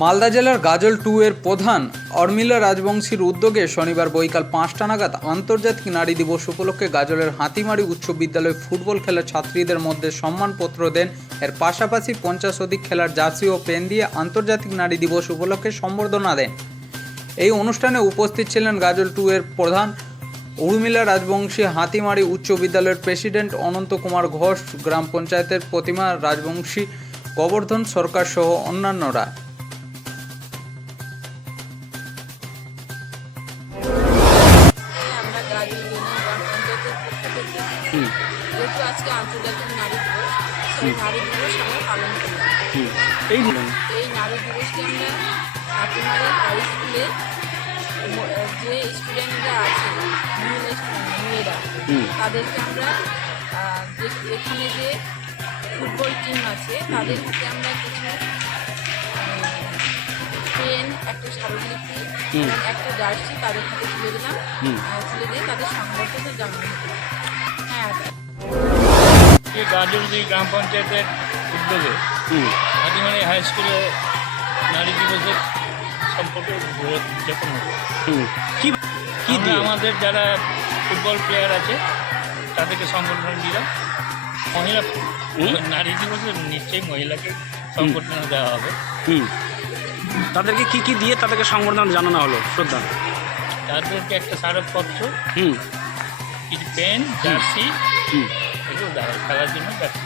মালদা জেলার গাজল টু এর প্রধান অর্মিলা রাজবংশীর উদ্যোগে শনিবার বৈকাল পাঁচটা নাগাদ আন্তর্জাতিক নারী দিবস উপলক্ষে গাজলের হাতিমারি উচ্চ বিদ্যালয়ে ফুটবল খেলা ছাত্রীদের মধ্যে সম্মানপত্র দেন। এর পাশাপাশি পঞ্চাশ অধিক খেলার জার্সি ও পেন দিয়ে আন্তর্জাতিক নারী দিবস উপলক্ষে সম্বর্ধনা দেন। এই অনুষ্ঠানে উপস্থিত ছিলেন গাজল টু এর প্রধান উর্মিলা রাজবংশী, হাতিমারি উচ্চ বিদ্যালয়ের প্রেসিডেন্ট অনন্ত কুমার ঘোষ, গ্রাম পঞ্চায়েতের প্রতিমা রাজবংশী, গোবর্ধন সরকার সহ অন্যান্যরা। যেহেতু আজকে আন্তর্জাতিক নারী দিবস সেই নারী দিবস আমরা পালন করলাম এই এই নারী দিবসকে আমরা হাতিমারি হাই স্কুলে যে স্টুডেন্টরা আছে মেয়েরা তাদেরকে আমরা এখানে যে ফুটবল টিম আছে তাদের হাতে আমরা কিছু পেন একটা এবং একটা জার্সি তাদের হাতে তুলে দিলাম। তুলে দিয়ে তাদের সংবর্ধনা জানানো গ্রাম পঞ্চায়েতের উদ্যোগে হাতিমারি হাই স্কুলে নারী দিবসের সম্পর্কে উদযাপন হবে। কি আমাদের যারা ফুটবল প্লেয়ার আছে তাদেরকে সম্বর্ধনা দিলাম। মহিলা নারী দিবসে নিশ্চয়ই মহিলাকে সম্বর্ধনা দেওয়া হবে। হুম। তাদেরকে কি কি দিয়ে তাদেরকে সংবর্ধনা জানানো হলো? শ্রদ্ধা। তাদেরকে একটা স্মারকপত্র হুম। কিছু পেন জার্সি এগুলো খেলার জন্য জার্সি